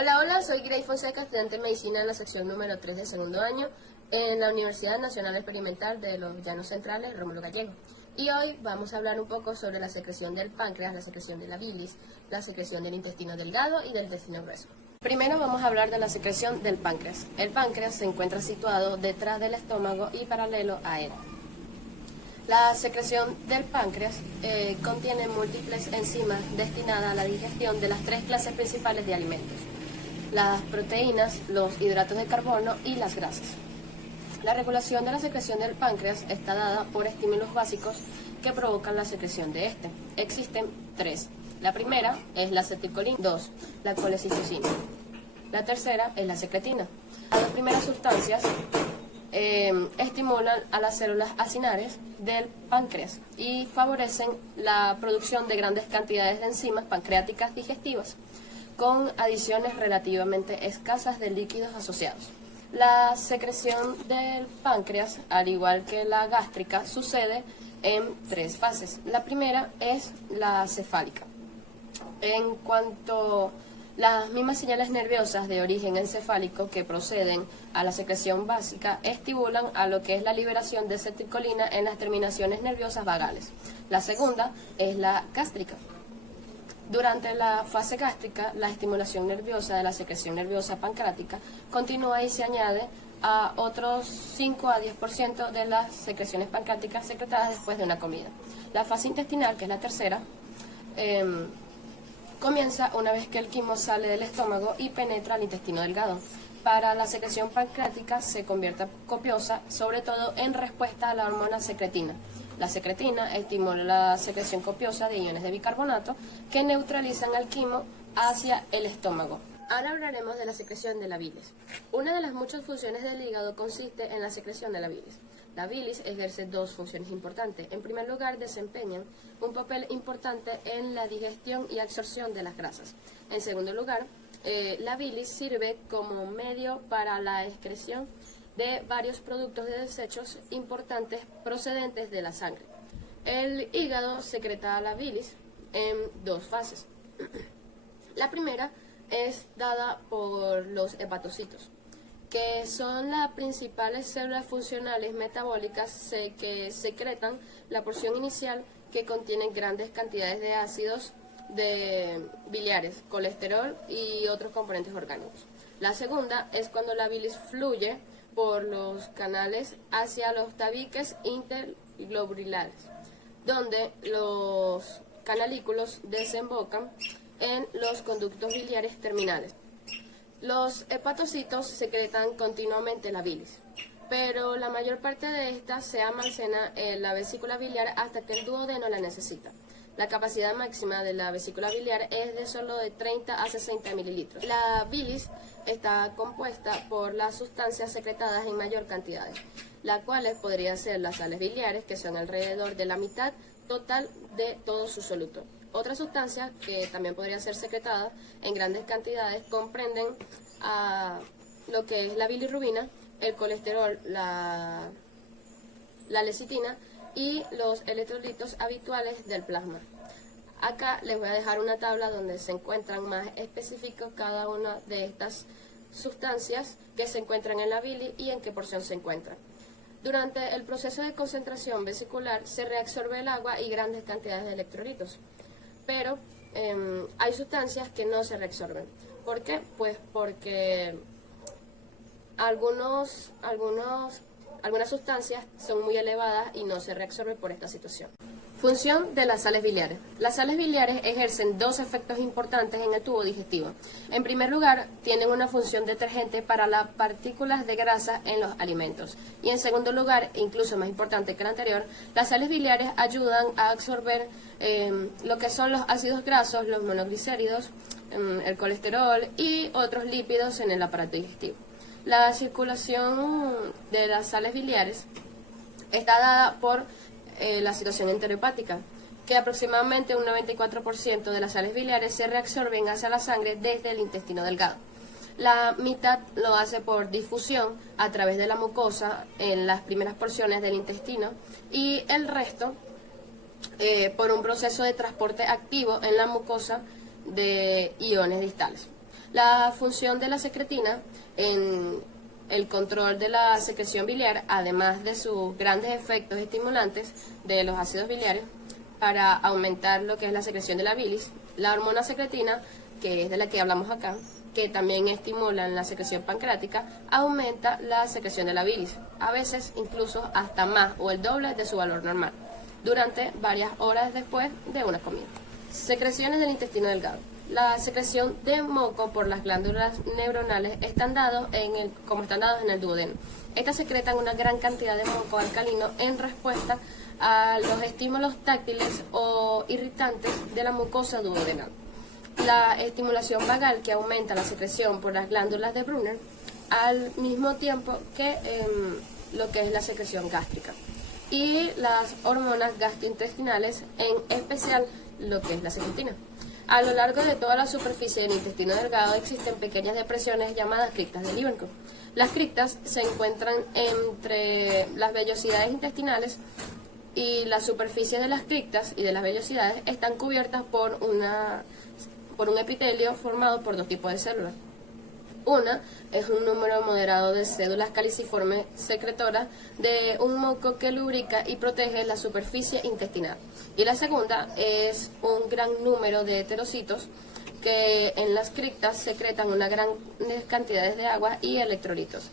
Hola, hola, soy Grey Fonseca, estudiante de Medicina en la sección número 3 de segundo año en la Universidad Nacional Experimental de los Llanos Centrales, Rómulo Gallego. Y hoy vamos a hablar un poco sobre la secreción del páncreas, la secreción de la bilis, la secreción del intestino delgado y del intestino grueso. Primero vamos a hablar de la secreción del páncreas. El páncreas se encuentra situado detrás del estómago y paralelo a él. La secreción del páncreas contiene múltiples enzimas destinadas a la digestión de las tres clases principales de alimentos: las proteínas, los hidratos de carbono y las grasas. La regulación de la secreción del páncreas está dada por estímulos básicos que provocan la secreción de este. Existen tres. La primera es la acetilcolina, 2, la colecitocina. La tercera es la secretina. Las dos primeras sustancias estimulan a las células acinares del páncreas y favorecen la producción de grandes cantidades de enzimas pancreáticas digestivas, con adiciones relativamente escasas de líquidos asociados. La secreción del páncreas, al igual que la gástrica, sucede en tres fases. La primera es la cefálica. En cuanto las mismas señales nerviosas de origen encefálico que proceden a la secreción básica estimulan a lo que es la liberación de acetilcolina en las terminaciones nerviosas vagales. La segunda es la gástrica. Durante la fase gástrica, la estimulación nerviosa de la secreción nerviosa pancreática continúa y se añade a otros 5 a 10% de las secreciones pancreáticas secretadas después de una comida. La fase intestinal, que es la tercera, comienza una vez que el quimo sale del estómago y penetra al intestino delgado. Para la secreción pancreática se convierte copiosa, sobre todo en respuesta a la hormona secretina. La secretina estimula la secreción copiosa de iones de bicarbonato que neutralizan al quimo hacia el estómago. Ahora hablaremos de la secreción de la bilis. Una de las muchas funciones del hígado consiste en la secreción de la bilis. La bilis ejerce dos funciones importantes. En primer lugar, desempeñan un papel importante en la digestión y absorción de las grasas. En segundo lugar, la bilis sirve como medio para la excreción de varios productos de desechos importantes procedentes de la sangre. El hígado secreta la bilis en dos fases. La primera es dada por los hepatocitos, que son las principales células funcionales metabólicas que secretan la porción inicial que contiene grandes cantidades de ácidos biliares, colesterol y otros componentes orgánicos. La segunda es cuando la bilis fluye por los canales hacia los tabiques interglobulares, donde los canalículos desembocan en los conductos biliares terminales. Los hepatocitos secretan continuamente la bilis, pero la mayor parte de esta se almacena en la vesícula biliar hasta que el duodeno la necesita. La capacidad máxima de la vesícula biliar es de solo de 30 a 60 mililitros. La bilis está compuesta por las sustancias secretadas en mayor cantidad, las cuales podrían ser las sales biliares, que son alrededor de la mitad total de todo su soluto. Otras sustancias que también podrían ser secretadas en grandes cantidades comprenden lo que es la bilirrubina, el colesterol, la lecitina y los electrolitos habituales del plasma. Acá les voy a dejar una tabla donde se encuentran más específicos cada una de estas sustancias que se encuentran en la bilis y en qué porción se encuentran. Durante el proceso de concentración vesicular se reabsorbe el agua y grandes cantidades de electrolitos, pero hay sustancias que no se reabsorben. ¿Por qué? Pues porque algunas sustancias son muy elevadas y no se reabsorben por esta situación. Función de las sales biliares. Las sales biliares ejercen dos efectos importantes en el tubo digestivo. En primer lugar, tienen una función detergente para las partículas de grasa en los alimentos. Y en segundo lugar, incluso más importante que el anterior, las sales biliares ayudan a absorber lo que son los ácidos grasos, los monoglicéridos, el colesterol y otros lípidos en el aparato digestivo. La circulación de las sales biliares está dada por la situación enterohepática, que aproximadamente un 94% de las sales biliares se reabsorben hacia la sangre desde el intestino delgado. La mitad lo hace por difusión a través de la mucosa en las primeras porciones del intestino y el resto por un proceso de transporte activo en la mucosa de iones distales. La función de la secretina en el control de la secreción biliar, además de sus grandes efectos estimulantes de los ácidos biliares para aumentar lo que es la secreción de la bilis, la hormona secretina, que es de la que hablamos acá, que también estimula la secreción pancreática, aumenta la secreción de la bilis, a veces incluso hasta más o el doble de su valor normal, durante varias horas después de una comida. Secreciones del intestino delgado. La secreción de moco por las glándulas neuronales como están dados en el duodeno. Estas secretan una gran cantidad de moco alcalino en respuesta a los estímulos táctiles o irritantes de la mucosa duodenal. La estimulación vagal, que aumenta la secreción por las glándulas de Brunner, al mismo tiempo que lo que es la secreción gástrica. Y las hormonas gastrointestinales, en especial lo que es la secretina. A lo largo de toda la superficie del intestino delgado existen pequeñas depresiones llamadas criptas de Lieberkühn. Las criptas se encuentran entre las vellosidades intestinales y la superficie de las criptas y de las vellosidades están cubiertas por un epitelio formado por dos tipos de células. Una es un número moderado de células caliciformes secretoras de un moco que lubrica y protege la superficie intestinal. Y la segunda es un gran número de heterocitos que en las criptas secretan una gran cantidad de agua y electrolitos.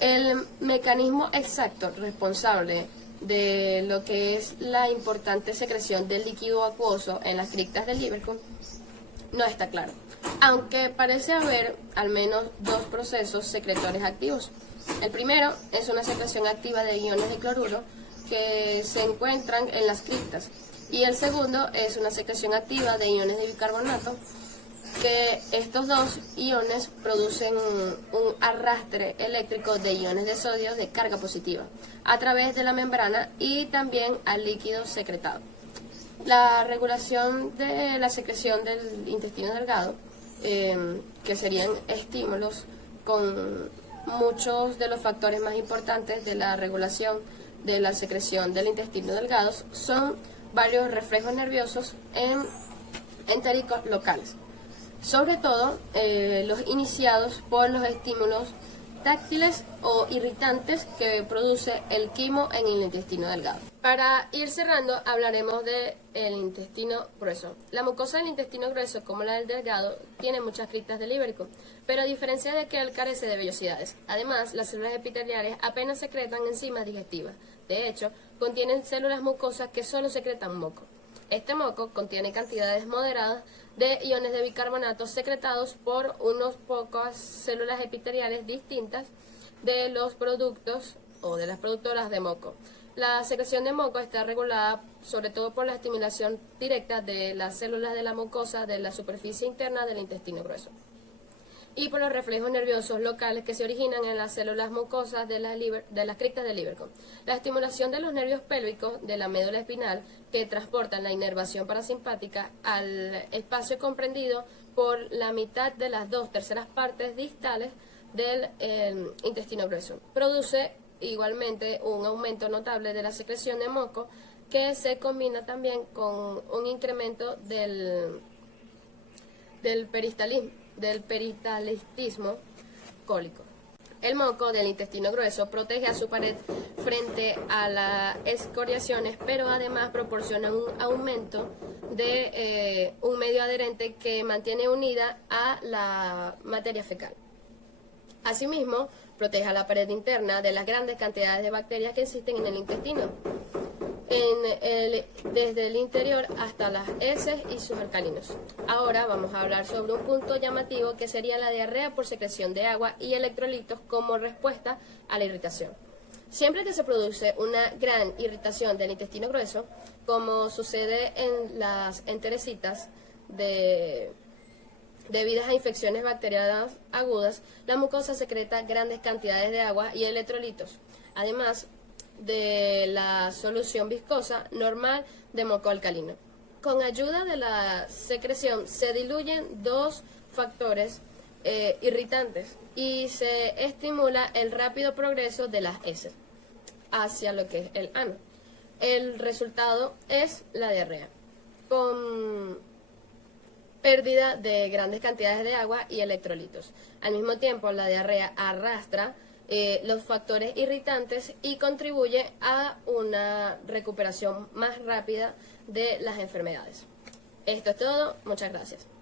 El mecanismo exacto responsable de lo que es la importante secreción del líquido acuoso en las criptas del Lieberkühn no está claro, aunque parece haber al menos dos procesos secretores activos. El primero es una secreción activa de iones de cloruro que se encuentran en las criptas, y el segundo es una secreción activa de iones de bicarbonato, que estos dos iones producen un arrastre eléctrico de iones de sodio de carga positiva a través de la membrana y también al líquido secretado. La regulación de la secreción del intestino delgado, que serían estímulos con muchos de los factores más importantes de la regulación de la secreción del intestino delgado, son varios reflejos nerviosos entéricos locales, sobre todo los iniciados por los estímulos táctiles o irritantes que produce el quimo en el intestino delgado. Para ir cerrando, hablaremos del intestino grueso. La mucosa del intestino grueso, como la del delgado, tiene muchas criptas de Lieberkühn, pero a diferencia de que él carece de vellosidades. Además, las células epiteliales apenas secretan enzimas digestivas. De hecho, contienen células mucosas que solo secretan moco. Este moco contiene cantidades moderadas de iones de bicarbonato secretados por unas pocas células epiteliales distintas de los productos o de las productoras de moco. La secreción de moco está regulada sobre todo por la estimulación directa de las células de la mucosa de la superficie interna del intestino grueso y por los reflejos nerviosos locales que se originan en las células mucosas de las criptas de Lieberkühn. La estimulación de los nervios pélvicos de la médula espinal, que transportan la inervación parasimpática al espacio comprendido por la mitad de las 2/3 partes distales del intestino grueso, produce igualmente un aumento notable de la secreción de moco, que se combina también con un incremento del peristaltismo cólico. El moco del intestino grueso protege a su pared frente a las excoriaciones, pero además proporciona un aumento de un medio adherente que mantiene unida a la materia fecal. Asimismo, protege a la pared interna de las grandes cantidades de bacterias que existen en el intestino, desde el interior hasta las heces y sus alcalinos. Ahora vamos a hablar sobre un punto llamativo que sería la diarrea por secreción de agua y electrolitos como respuesta a la irritación. Siempre que se produce una gran irritación del intestino grueso, como sucede en las enterocitas debidas a infecciones bacterianas agudas, la mucosa secreta grandes cantidades de agua y electrolitos, además de la solución viscosa normal de moco alcalino. Con ayuda de la secreción se diluyen dos factores irritantes y se estimula el rápido progreso de las heces hacia lo que es el ano. El resultado es la diarrea. pérdida de grandes cantidades de agua y electrolitos. Al mismo tiempo, la diarrea arrastra los factores irritantes y contribuye a una recuperación más rápida de las enfermedades. Esto es todo, muchas gracias.